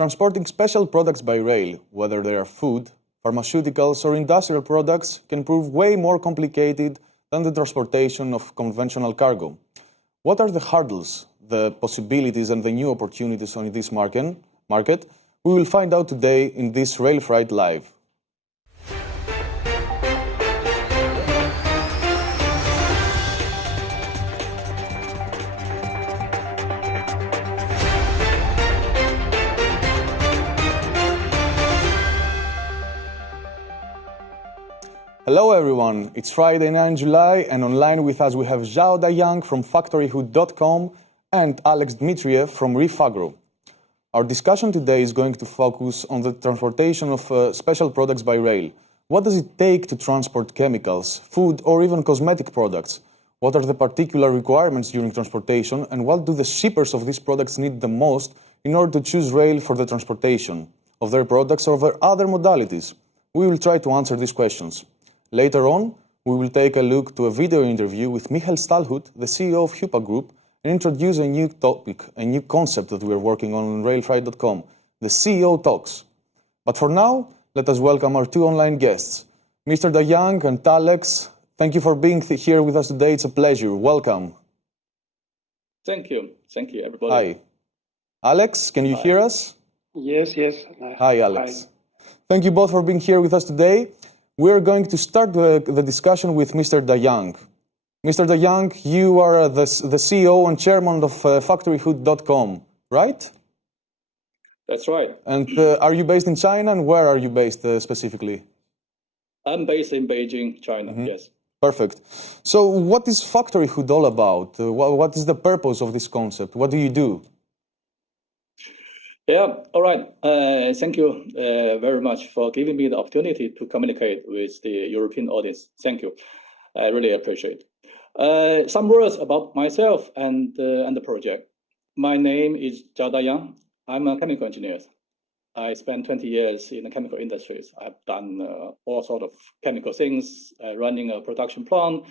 Transporting special products by rail, whether they are food, pharmaceuticals, or industrial products, can prove way more complicated than the transportation of conventional cargo. What are the hurdles, the possibilities, and the new opportunities on this market? We will find out today in this RailFreight Live. Hello everyone, it's Friday 9 July and online with us we have Zhao Dayang from FactoryHood.com and Alex Dmitriev from REFAGRO. Our discussion today is going to focus on the transportation of special products by rail. What does it take to transport chemicals, food or even cosmetic products? What are the particular requirements during transportation and what do the shippers of these products need the most in order to choose rail for the transportation of their products over other modalities? We will try to answer these questions. Later on, we will take a look to a video interview with Michael Stallhut, the CEO of Hupa Group, and introduce a new topic, a new concept that we are working on RailFreight.com, the CEO Talks. But for now, let us welcome our two online guests. Mr. Dayang and Alex, thank you for being here with us today. It's a pleasure. Welcome. Thank you. Thank you, everybody. Hi. Alex, can you hear us? Yes. Hi, Alex. Hi. Thank you both for being here with us today. We're going to start the discussion with Mr. Dayang. Mr. Dayang, you are the CEO and chairman of FactoryHood.com, right? That's right. And are you based in China, and where are you based specifically? I'm based in Beijing, China, yes. Perfect. So what is FactoryHood all about? What is the purpose of this concept? What do you do? Yeah, all right. Thank you very much for giving me the opportunity to communicate with the European audience. Thank you. I really appreciate it. Some words about myself and the project. My name is Zhao Dayang. I'm a chemical engineer. I spent 20 years in the chemical industries. I've done all sorts of chemical things, running a production plant,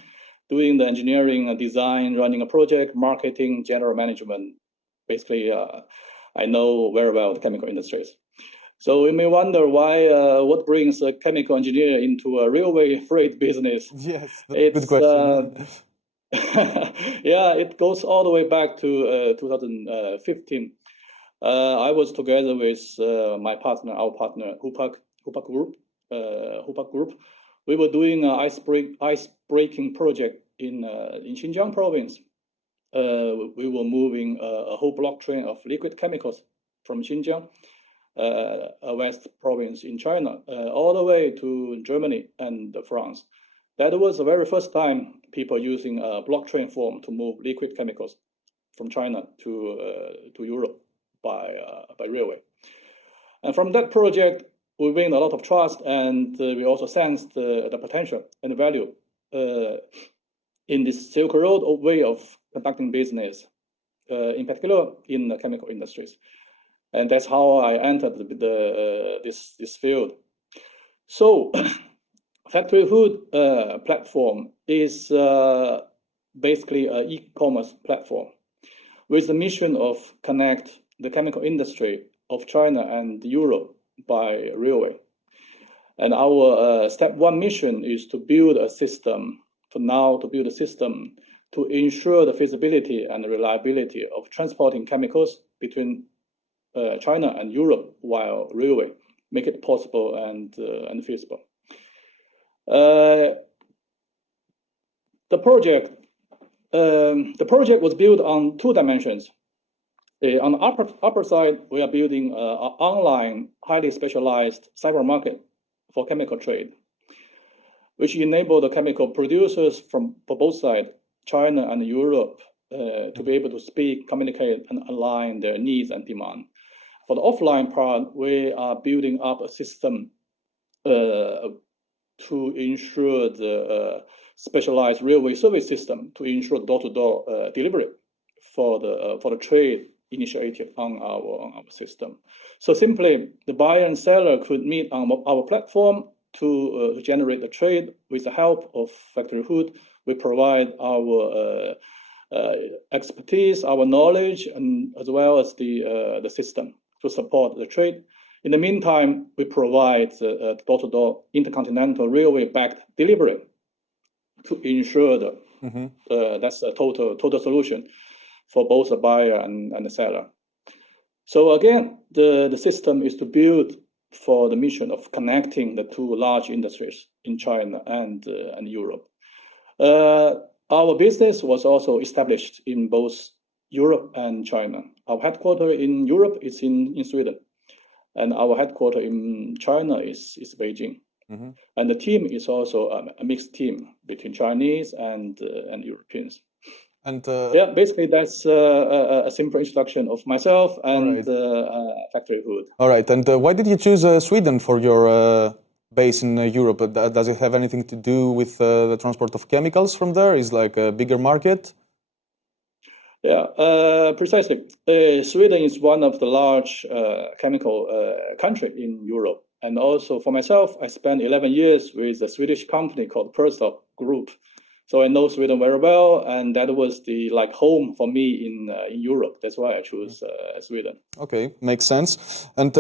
doing the engineering, design, running a project, marketing, general management. Basically, I know very well the chemical industries. So you may wonder why, what brings a chemical engineer into a railway freight business? Yes, good question. Yeah, it goes all the way back to 2015. I was together with our partner, Hupa Group. We were doing an ice-breaking project in Xinjiang province. We were moving a whole block train of liquid chemicals from Xinjiang, a west province in China, all the way to Germany and France. That was the very first time people using a block train form to move liquid chemicals from China to Europe by railway. And from that project, we gained a lot of trust, and we also sensed the potential and the value in this Silk Road way of conducting business, in particular in the chemical industries. And that's how I entered this field. So FactoryHood platform is basically an e-commerce platform with the mission of connect the chemical industry of China and Europe by railway. And our step one mission is to build a system, to ensure the feasibility and the reliability of transporting chemicals between China and Europe via railway, make it possible and feasible. The project was built on two dimensions. On the upper side, we are building an online, highly specialized cyber market for chemical trade, which enable the chemical producers for both sides, China and Europe, to be able to speak, communicate, and align their needs and demand. For the offline part, we are building up a system to ensure the specialized railway service system to ensure door-to-door delivery for the trade initiative on our system. So simply, the buyer and seller could meet on our platform to generate the trade. With the help of FactoryHood, we provide our expertise, our knowledge, and as well as the system. to support the trade. In the meantime, we provide door-to-door intercontinental railway-backed delivery to ensure that's a total solution for both the buyer and the seller. So again, the system is to build for the mission of connecting the two large industries in China and Europe. Our business was also established in both Europe and China. Our headquarters in Europe is in Sweden, and our headquarters in China is Beijing. And the team is also a mixed team between Chinese and Europeans. And yeah, basically that's a simple introduction of myself and FactoryHood. All right. And why did you choose Sweden for your base in Europe? Does it have anything to do with the transport of chemicals from there? Is like a bigger market? Yeah, precisely. Sweden is one of the large chemical country in Europe. And also for myself, I spent 11 years with a Swedish company called Perstorp Group. So I know Sweden very well, and that was the home for me in Europe. That's why I chose Sweden. Okay, makes sense. And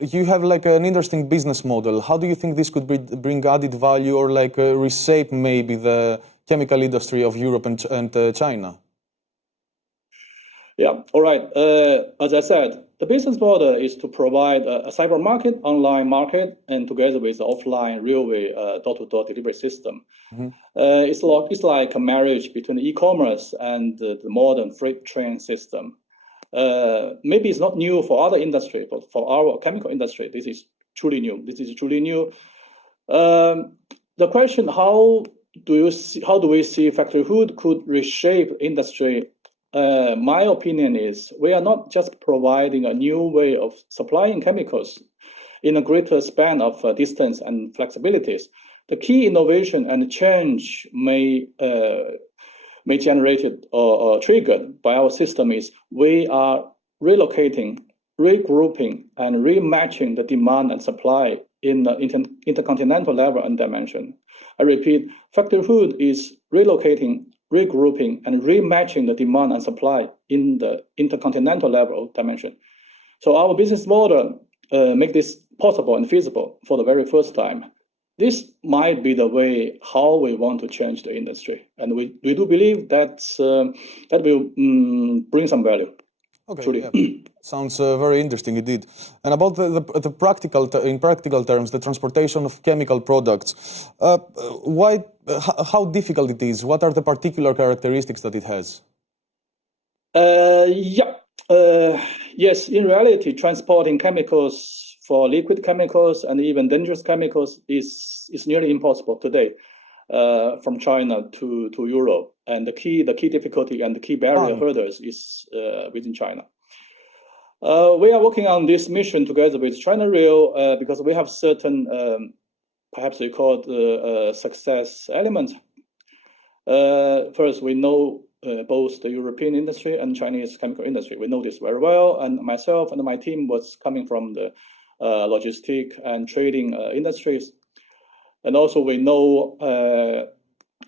you have an interesting business model. How do you think this could bring added value or reshape maybe the chemical industry of Europe and China? Yeah, all right. As I said, the business model is to provide a cyber market, online market, and together with the offline railway door-to-door delivery system. It's like a marriage between e-commerce and the modern freight train system. Maybe it's not new for other industry, but for our chemical industry, this is truly new. The question: how do we see FactoryHood could reshape industry? My opinion is we are not just providing a new way of supplying chemicals in a greater span of distance and flexibilities. The key innovation and change may generated or triggered by our system is we are relocating, regrouping, and rematching the demand and supply in the intercontinental level and dimension. I repeat, FactoryHood is relocating, regrouping, and rematching the demand and supply in the intercontinental level dimension. So our business model make this possible and feasible for the very first time. This might be the way how we want to change the industry, and we do believe that will bring some value. Okay, yeah. Sounds very interesting indeed. And about the in practical terms, the transportation of chemical products, how difficult it is? What are the particular characteristics that it has? Yes, in reality, transporting chemicals for liquid chemicals and even dangerous chemicals is nearly impossible today from China to Europe. And the key difficulty and the key barrier hurdles is within China. We are working on this mission together with China Rail because we have certain, perhaps we call it success elements. First, we know both the European industry and Chinese chemical industry. We know this very well, and myself and my team was coming from the logistic and trading industries. And also we know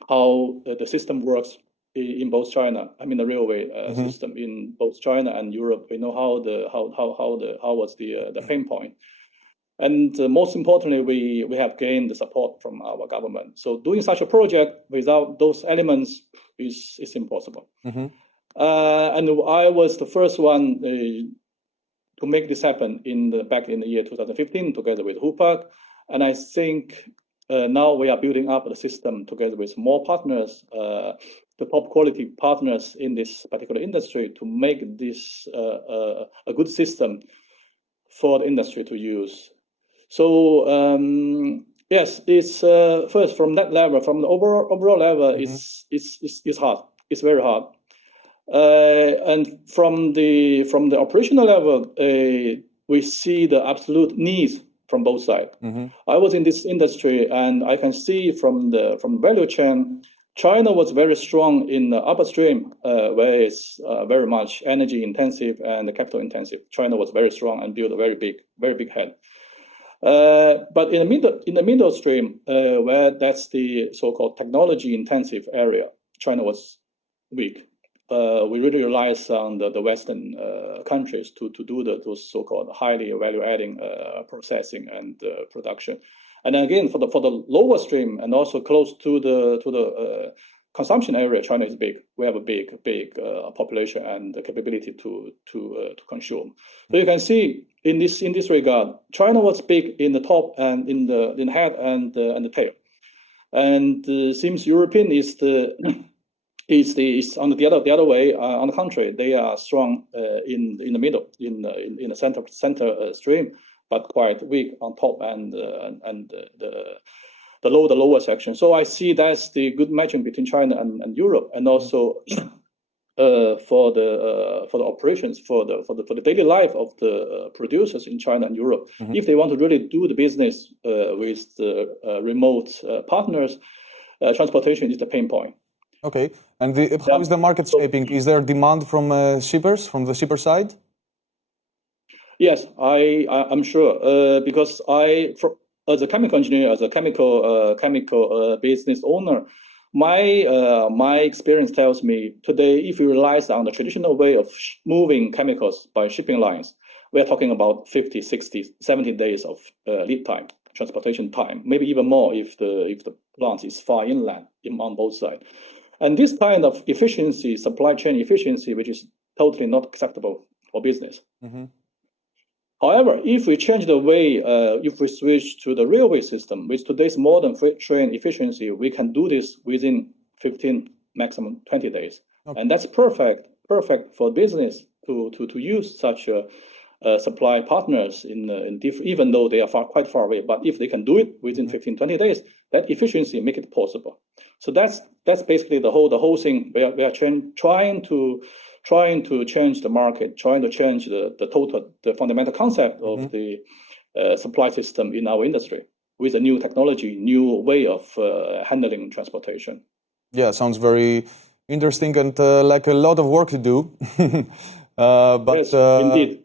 how the system works in both China. I mean the railway system in both China and Europe. We know how was the pain point. And most importantly, we have gained the support from our government. So doing such a project without those elements is impossible. And I was the first one to make this happen back in the year 2015 together with HUPAC. And I think now we are building up the system together with more partners, the top quality partners in this particular industry to make this a good system for the industry to use. So yes, it's first from that level, from the overall level, it's hard. It's very hard. And from the operational level, we see the absolute needs from both sides. I was in this industry, and I can see from the value chain, China was very strong in the upstream, where it's very much energy intensive and capital intensive. China was very strong and built a very big head. But in the middle stream, where that's the so-called technology intensive area, China was weak. we really rely on the Western countries to do those so-called highly value-adding processing and production. And again, for the lower stream and also close to the consumption area, China is big. We have a big population and the capability to consume. So you can see in this regard, China was big in the top and in the head and the tail, and seems European is on the other way. On the contrary, they are strong in the middle, in the center stream, but quite weak on top and the lower section. So I see that's the good matching between China and Europe, and also for the operations for the daily life of the producers in China and Europe. If they want to really do the business with the remote partners, transportation is the pain point. Okay, and how is the market shaping? Is there demand from shippers, from the shipper side? Yes, I'm sure, because as a chemical engineer, as a chemical business owner, my experience tells me today, if you rely on the traditional way of moving chemicals by shipping lines, we are talking about 50, 60, 70 days of lead time, transportation time, maybe even more if the plant is far inland on both sides. And this kind of efficiency, supply chain efficiency, which is totally not acceptable for business. However, if we change the way, if we switch to the railway system, with today's modern freight train efficiency, we can do this within 15, maximum 20 days. Okay. And that's perfect for business to use such supply partners even though they are quite far away. But if they can do it within 15, 20 days, that efficiency make it possible. So that's basically the whole thing. We are trying to change the market, trying to change the fundamental concept of the supply system in our industry with a new technology, new way of handling transportation. Yeah, sounds very interesting and like a lot of work to do. But yes, indeed.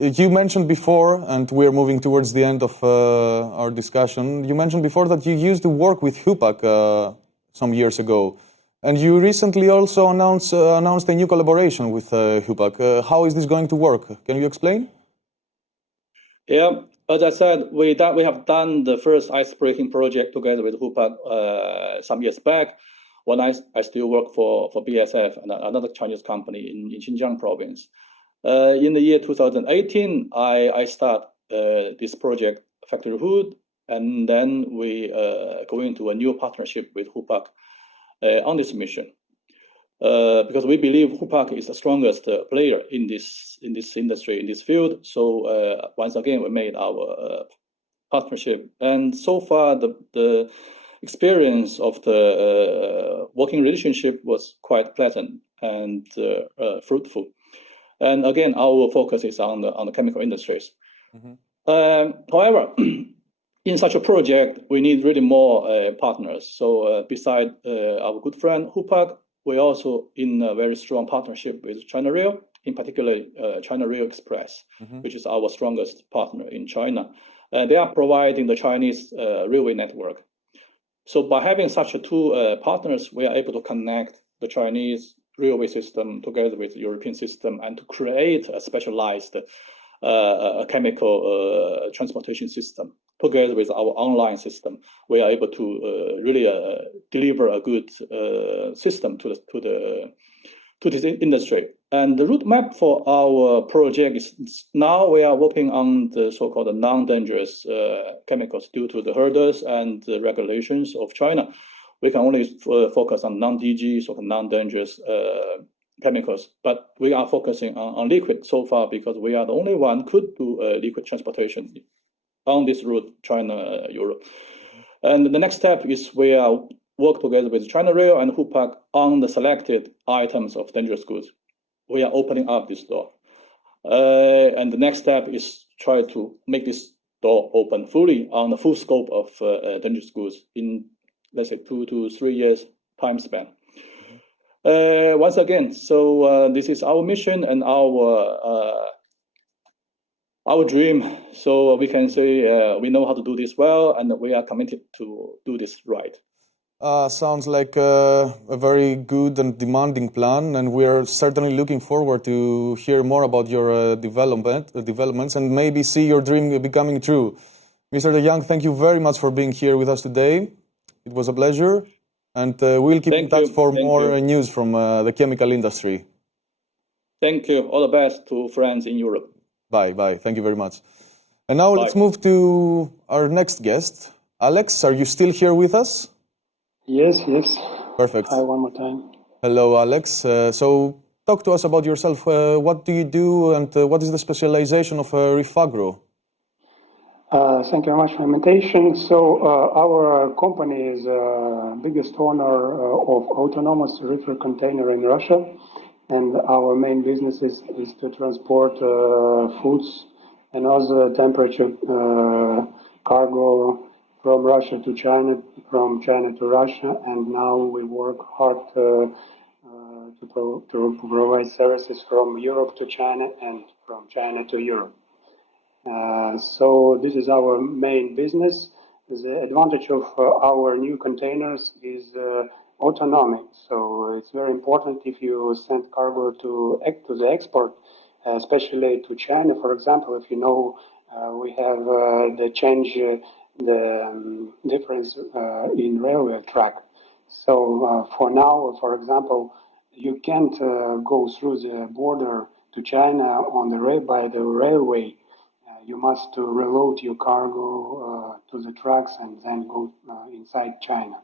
You mentioned before, and we're moving towards the end of our discussion, you mentioned before that you used to work with HUPAC some years ago. And you recently also announced a new collaboration with HUPAC. How is this going to work? Can you explain? Yeah, as I said, we have done the first ice-breaking project together with HUPAC some years back, when I still work for BSF, another Chinese company in Xinjiang province. In the year 2018, I start this project, FactoryHood, and then we go into a new partnership with HUPAC on this mission, because we believe HUPAC is the strongest player in this industry, in this field. So once again, we made our partnership, and so far the experience of the working relationship was quite pleasant and fruitful. And again, our focus is on the chemical industries. However, in such a project, we need really more partners. So beside our good friend HUPAC, we're also in a very strong partnership with China Rail, in particular China Rail Express, which is our strongest partner in China. They are providing the Chinese railway network. So by having such two partners, we are able to connect the Chinese railway system together with the European system and to create a specialized chemical transportation system. Together with our online system, we are able to really deliver a good system to this industry. And the roadmap for our project is now we are working on the so-called non-dangerous chemicals due to the hurdles and the regulations of China. We can only focus on non-DG, so non-dangerous chemicals, but we are focusing on liquid so far because we are the only one could do liquid transportation on this route, China, Europe. And the next step is we are work together with China Rail and HUPAC on the selected items of dangerous goods. We are opening up this door. And the next step is try to make this door open fully on the full scope of dangerous goods in, let's say, 2 to 3 years time span. Once again, so this is our mission and our dream. So we can say we know how to do this well, and we are committed to do this right. Sounds like a very good and demanding plan, and we are certainly looking forward to hear more about your developments and maybe see your dream becoming true. Mr. Dayang, thank you very much for being here with us today. It was a pleasure, and we'll keep in touch for more news from the chemical industry. Thank you. All the best to friends in Europe. Bye. Thank you very much. And now let's move to our next guest. Alex, are you still here with us? Yes. Perfect. Hi, one more time. Hello, Alex. So talk to us about yourself. What do you do, and what is the specialization of REFAGRO? Thank you very much for the invitation. So our company is biggest owner of autonomous reefer container in Russia, and our main business is to transport foods and other temperature cargo from Russia to China, from China to Russia, and now we work hard to provide services from Europe to China and from China to Europe. So this is our main business. The advantage of our new containers is autonomy. So it's very important if you send cargo to the export, especially to China, for example. If you know, we have the change, the difference in railway track. So for now, for example, you can't go through the border to China by the railway. You must reload your cargo to the trucks and then go inside China.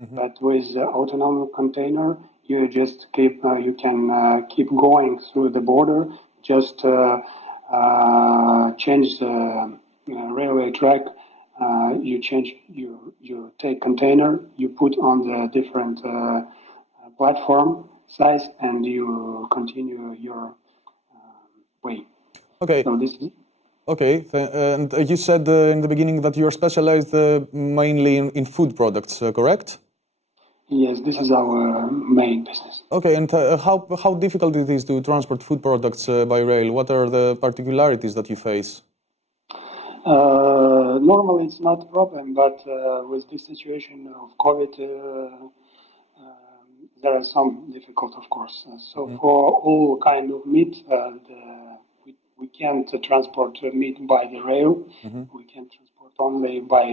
Mm-hmm. But with autonomous container, you just you can keep going through the border. Just change the railway track. You take container, you put on the different platform size, and you continue your way. Okay. So this is. Okay, and you said in the beginning that you're specialized mainly in food products, correct? Yes, this is our main business. Okay, and how difficult it is to transport food products by rail? What are the particularities that you face? Normally it's not a problem, but with this situation of COVID, there are some difficult, of course. So mm-hmm. For all kind of meat, we can't transport meat by the rail. Mm-hmm. We can transport only by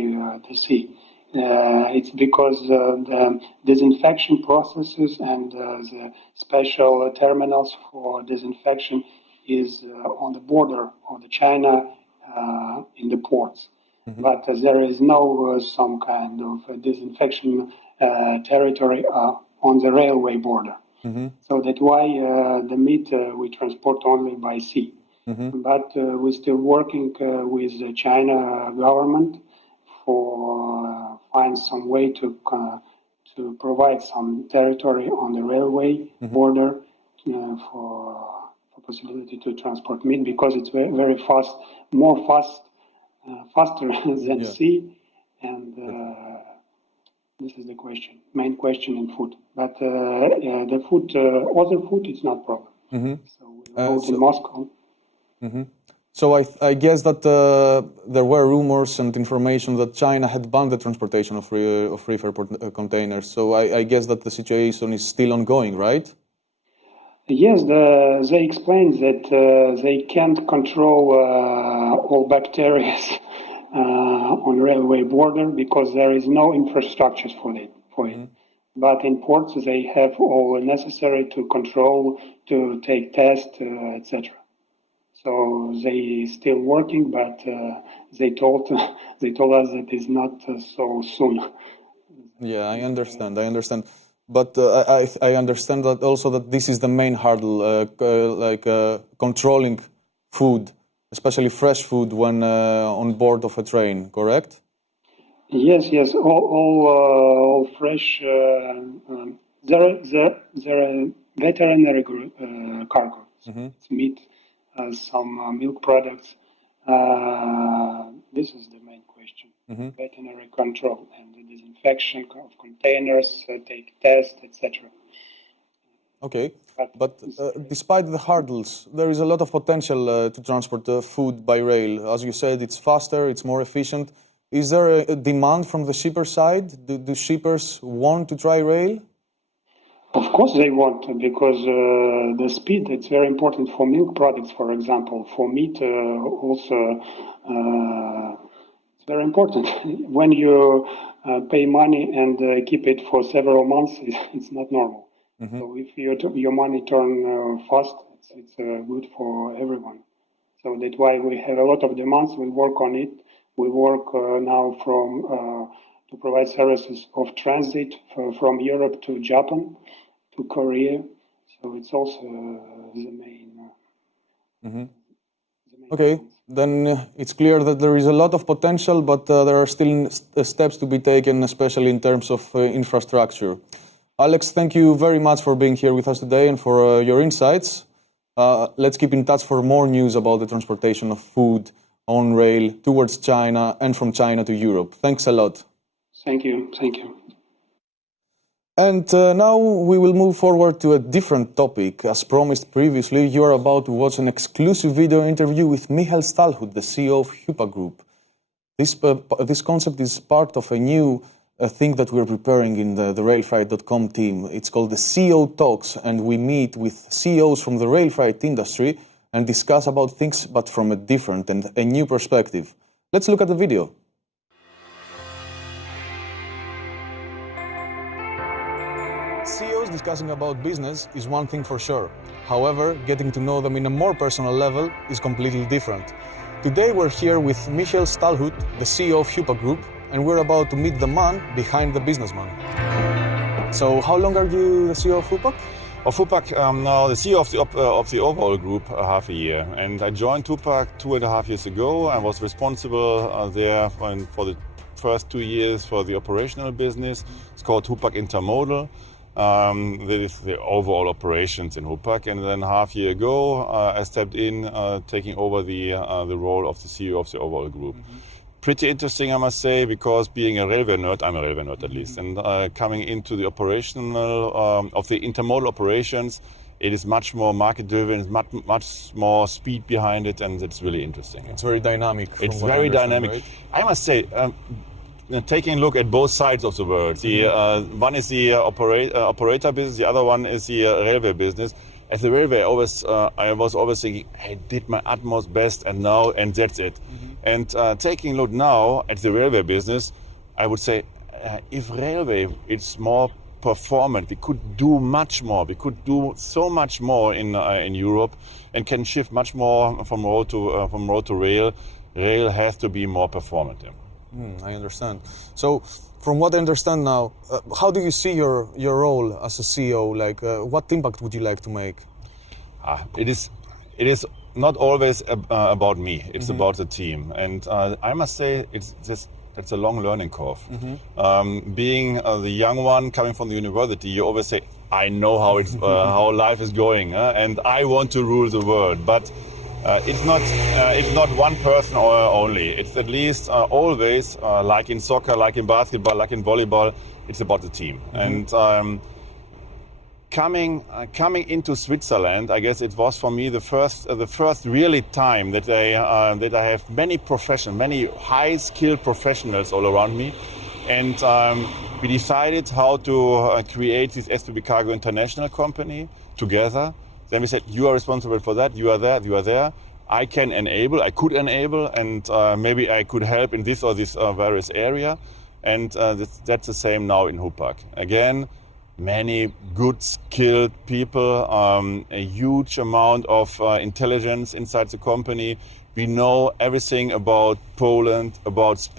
the sea. It's because the disinfection processes and the special terminals for disinfection is on the border of the China in the ports. Mm-hmm. But there is no some kind of disinfection territory on the railway border. Mm-hmm. So that's why the meat we transport only by sea. Mm-hmm. But we're still working with the China government for find some way to provide some territory on the railway mm-hmm. border for possibility to transport meat, because it's very, very fast, faster than sea, and this is the main question in food. But the food, other food, it's not problem. Mm-hmm. So we go to Moscow. Mm-hmm. So I guess that there were rumors and information that China had banned the transportation of reefer containers. So I guess that the situation is still ongoing, right? Yes, they explained that they can't control all bacteria on railway border because there is no infrastructure for it. Mm-hmm. But in ports, they have all necessary to control, to take tests, etc. So they still working, but they told us that it's not so soon. Yeah, I understand. But I understand that also that this is the main hurdle, controlling food, especially fresh food, when on board of a train. Correct? Yes. All fresh. There are veterinary cargo. Mm-hmm. It's meat. Some milk products. This is the main question. Mm-hmm. Veterinary control and the disinfection of containers, take tests, etc. Okay, but despite the hurdles, there is a lot of potential to transport food by rail. As you said, it's faster, it's more efficient. Is there a demand from the shipper side? Do shippers want to try rail? Of course they want to, because the speed, it's very important for milk products, for example. For meat also, it's very important. When you pay money and keep it for several months, it's not normal. Mm-hmm. So if your money turn fast, it's good for everyone. So that's why we have a lot of demands. We work on it. We work now to provide services of transit from Europe to Japan, to Korea. So it's also the main. Mm-hmm. Okay, then it's clear that there is a lot of potential, but there are still steps to be taken, especially in terms of infrastructure. Alex, thank you very much for being here with us today and for your insights. Let's keep in touch for more news about the transportation of food on rail towards China and from China to Europe. Thanks a lot. Thank you. Thank you. And now we will move forward to a different topic. As promised previously, you are about to watch an exclusive video interview with Michael Stalhut, the CEO of HUPA Group. This concept is part of a new thing that we're preparing in the RailFreight.com team. It's called the CEO Talks, and we meet with CEOs from the RailFreight industry and discuss about things, but from a different and a new perspective. Let's look at the video. CEOs discussing about business is one thing for sure. However, getting to know them in a more personal level is completely different. Today we're here with Michael Stalhut, the CEO of HUPA Group, and we're about to meet the man behind the businessman. So how long are you the CEO of HUPA? Of HUPAC, now the CEO of the overall group, half a year. And I joined HUPAC 2.5 years ago. I was responsible there for the first 2 years for the operational business. It's called HUPAC Intermodal. That is the overall operations in HUPAC. And then half a year ago, I stepped in, taking over the role of the CEO of the overall group. Mm-hmm. Pretty interesting, I must say, because being a railway nerd, I'm a railway nerd at least, and coming into the operational of the intermodal operations, it is much more market-driven, much more speed behind it, and it's really interesting. It's very dynamic. It's very dynamic. Right? I must say, taking a look at both sides of the world, one is the operator business, the other one is the railway business. As the railway, I was always thinking, I did my utmost best, and that's it. Mm-hmm. And taking a look now at the railway business, I would say, if railway is more performant, we could do much more. We could do so much more in Europe, and can shift much more from road to rail. Rail has to be more performant. I understand. So, from what I understand now, how do you see your role as a CEO? Like, what impact would you like to make? It is not always about me. It's about the team, and I must say it's a long learning curve. Mm-hmm. Being the young one coming from the university, you always say, "I know how it's how life is going, and I want to rule the world." But it's not one person only. It's at least always like in soccer, like in basketball, like in volleyball. It's about the team. Mm-hmm. And coming into Switzerland, I guess it was for me the first really time that I have many high skilled professionals all around me, and we decided how to create this SBB Cargo International company together. Then we said, you are responsible for that, you are there. I could enable, and maybe I could help in this or this various area. And that's the same now in HUPAC. Again, many good, skilled people, a huge amount of intelligence inside the company. We know everything about Poland,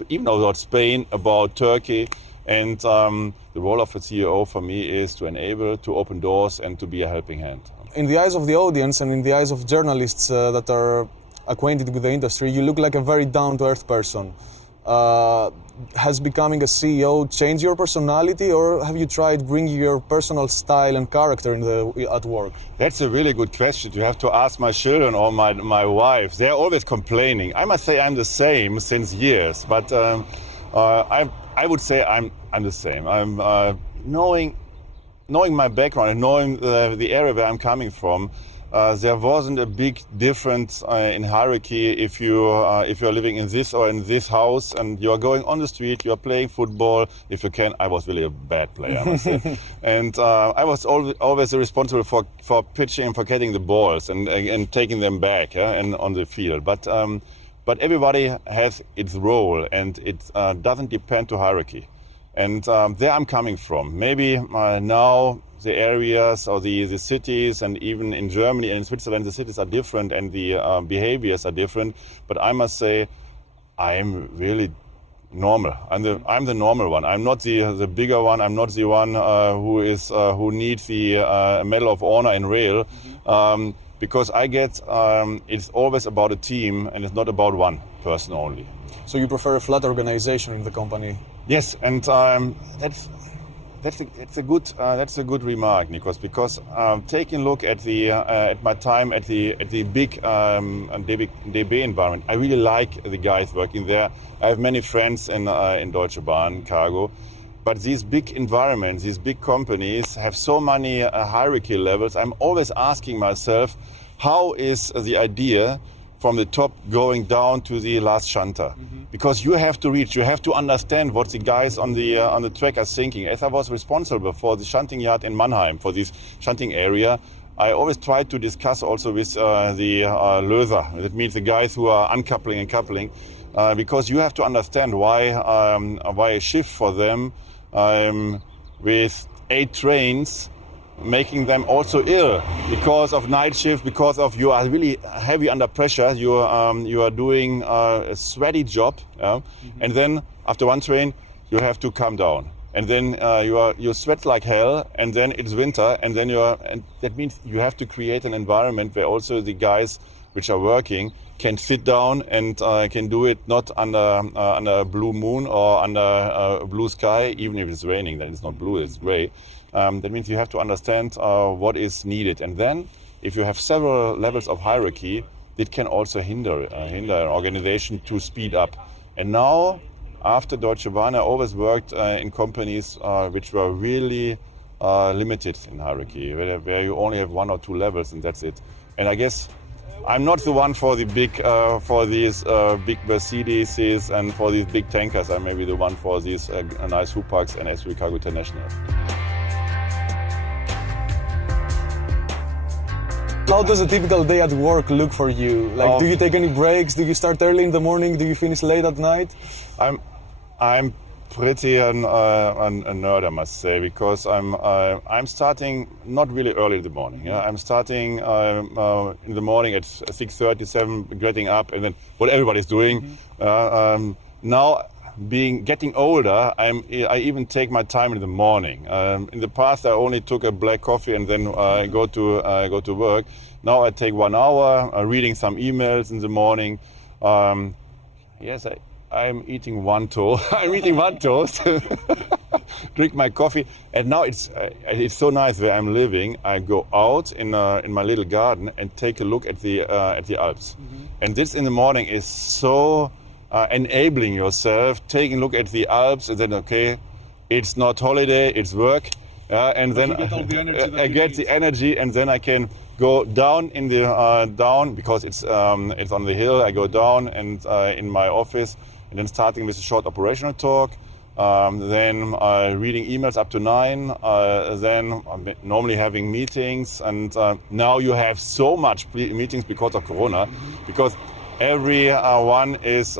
even about Spain, about Turkey. And the role of a CEO for me is to enable, to open doors, and to be a helping hand. In the eyes of the audience and in the eyes of journalists that are acquainted with the industry, you look like a very down-to-earth person. Has becoming a CEO changed your personality, or have you tried bringing your personal style and character at work? That's a really good question. You have to ask my children or my wife. They're always complaining. I must say I'm the same since years, but I would say I'm the same. I'm knowing my background and knowing the area where I'm coming from, there wasn't a big difference in hierarchy if you're living in this or in this house and you are going on the street, you are playing football. If you can, I was really a bad player, I must say. And I was always responsible for pitching and for getting the balls and taking them back and on the field. But everybody has its role, and it doesn't depend to hierarchy. And there I'm coming from. Maybe now the areas or the cities, and even in Germany and in Switzerland, the cities are different and the behaviors are different. But I must say, I am really normal. I'm the normal one. I'm not the bigger one. I'm not the one who needs the Medal of Honor in rail. Because I get it's always about a team and it's not about one person only. So you prefer a flat organization in the company? Yes, and that's a good remark, Nikos. Because taking a look at my time at the big DB environment, I really like the guys working there. I have many friends in Deutsche Bahn cargo, but these big environments, these big companies have so many hierarchy levels. I'm always asking myself, how is the idea from the top going down to the last shunter? Because you have to reach, you have to understand what the guys on the track are thinking. As I was responsible for the shunting yard in Mannheim, for this shunting area, I always try to discuss also with the Löser. That means the guys who are uncoupling and coupling, because you have to understand why a shift for them with 8 trains, making them also ill because of night shift, because of you are really heavy under pressure. You are doing a sweaty job, and then after one train you have to calm down, and then you sweat like hell, and then it's winter, and then and that means you have to create an environment where also the guys which are working can sit down and can do it not under a blue moon or under a blue sky, even if it's raining. Then it's not blue, it's gray. That means you have to understand what is needed. And then if you have several levels of hierarchy, it can also hinder an organization to speed up. And now, after Deutsche Bahn, I always worked in companies which were really limited in hierarchy, where you only have 1 or 2 levels and that's it. And I guess I'm not the one for the big, for these big Mercedes and for these big tankers. I'm maybe the one for these nice Hupacs and REFAGRO International. How does a typical day at work look for you? Like, do you take any breaks? Do you start early in the morning? Do you finish late at night? I'm pretty a nerd, I must say, because I'm starting not really early in the morning. Yeah? I'm starting in the morning at 6:30, 7, getting up, and then what everybody's doing. Now, getting older, I even take my time in the morning. In the past, I only took a black coffee and then go to work. Now I take 1 hour reading some emails in the morning. Yes, I'm eating one toast. I'm eating one toast. Drink my coffee, and now it's so nice where I'm living. I go out in my little garden and take a look at the Alps, and this in the morning is so enabling yourself, taking a look at the Alps, and then okay, it's not holiday, it's work, and then I get the energy, and then I can go down in the down because it's on the hill. I go down and in my office, and then starting with a short operational talk, then reading emails up to 9, then normally having meetings, and now you have so much meetings because of Corona, because everyone is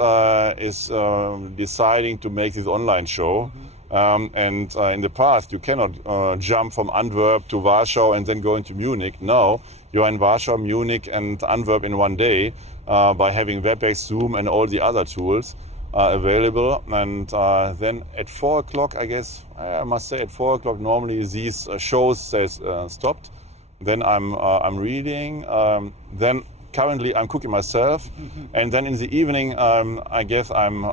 deciding to make this online show. And in the past, you cannot jump from Antwerp to Warsaw and then go into Munich. No, you're in Warsaw, Munich, and Antwerp in one day by having WebEx, Zoom, and all the other tools available. And then at 4 o'clock, I guess, I must say, at 4 o'clock, normally these shows says stopped. Then I'm reading. Then currently I'm cooking myself, and then in the evening, I guess I'm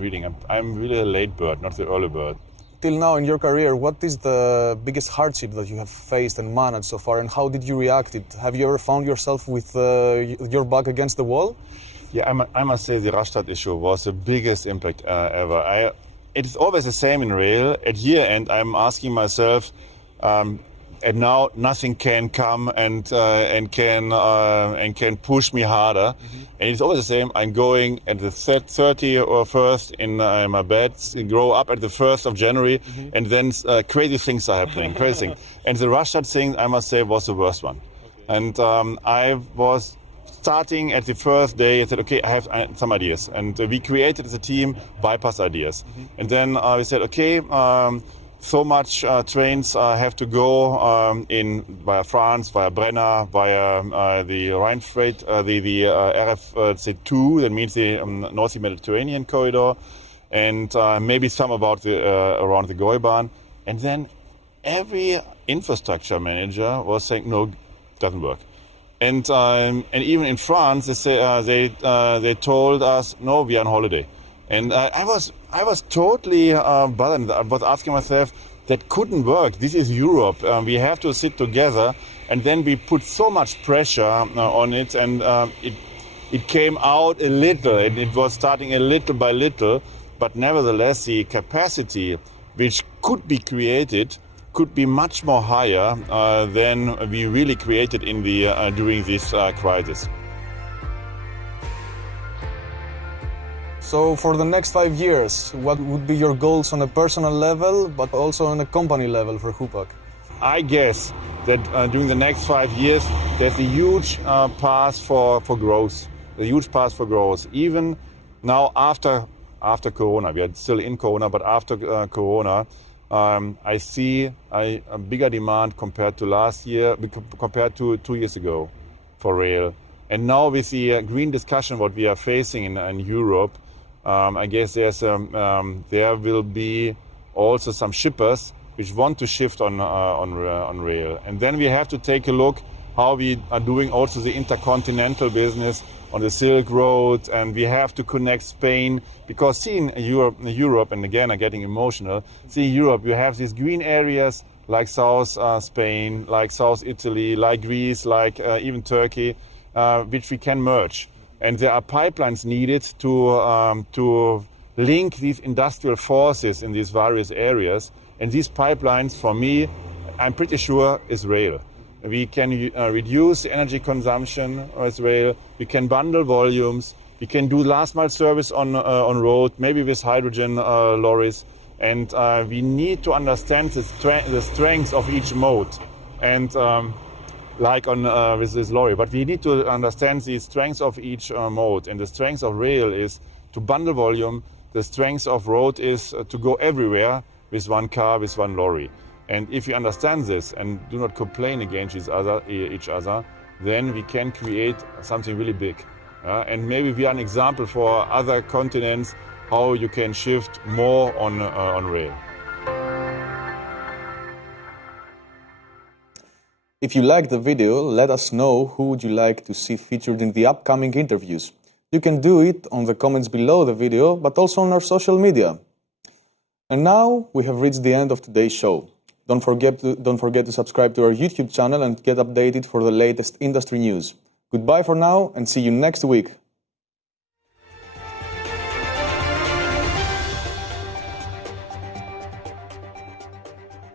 reading. I'm really a late bird, not the early bird. Till now in your career, what is the biggest hardship that you have faced and managed so far, and how did you react it? Have you ever found yourself with your back against the wall? Yeah, I must say the Rastatt issue was the biggest impact ever. It's always the same in rail. At year end, I'm asking myself, and now nothing can come and can push me harder. And it's always the same. I'm going at the 31st in my bed, grow up at the 1st of January, and then crazy things are happening. Crazy things. And the Russia thing, I must say, was the worst one. And I was starting at the first day. I said, okay, I have some ideas, and we created as a team bypass ideas. And then we said, okay. So much trains have to go via France, via Brenner, via the RailFreight, the RFC2, that means the North Sea Mediterranean corridor, and maybe some about around the Gäubahn. And then every infrastructure manager was saying, no, doesn't work. And even in France, they told us, no, we are on holiday. And I was totally bothered. I was asking myself, that couldn't work. This is Europe. We have to sit together. And then we put so much pressure on it, and it came out a little. And it was starting a little by little. But nevertheless, the capacity which could be created could be much more higher than we really created in during this crisis. So for the next 5 years, what would be your goals on a personal level, but also on a company level for Hupac? I guess that during the next 5 years, there's a huge path for growth. A huge path for growth. Even now after Corona, we are still in Corona, but after Corona, I see a bigger demand compared to last year, compared to 2 years ago for rail. And now with the green discussion, what we are facing in Europe, I guess there will be also some shippers which want to shift on rail. And then we have to take a look how we are doing also the intercontinental business on the Silk Road, and we have to connect Spain, because seeing Europe, and again I'm getting emotional, seeing Europe, you have these green areas like South Spain, like South Italy, like Greece, like even Turkey, which we can merge. And there are pipelines needed to link these industrial forces in these various areas. And these pipelines, for me, I'm pretty sure is rail. We can reduce the energy consumption with rail. We can bundle volumes. We can do last mile service on road, maybe with hydrogen lorries. And we need to understand the strengths of each mode. And like with this lorry. But we need to understand the strengths of each mode. And the strength of rail is to bundle volume. The strength of road is to go everywhere with one car, with one lorry. And if we understand this and do not complain against each other, then we can create something really big. And maybe we are an example for other continents how you can shift more on rail. If you liked the video, let us know who would you like to see featured in the upcoming interviews. You can do it on the comments below the video, but also on our social media. And now we have reached the end of today's show. Don't forget to subscribe to our YouTube channel and get updated for the latest industry news. Goodbye for now and see you next week.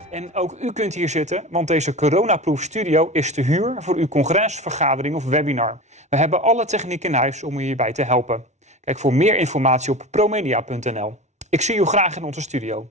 En ook u kunt hier zitten, want deze coronaproof studio is te huur voor uw congres, vergadering of webinar. We hebben alle techniek in huis om u hierbij te helpen. Kijk voor meer informatie op promedia.nl. Ik zie u graag in onze studio.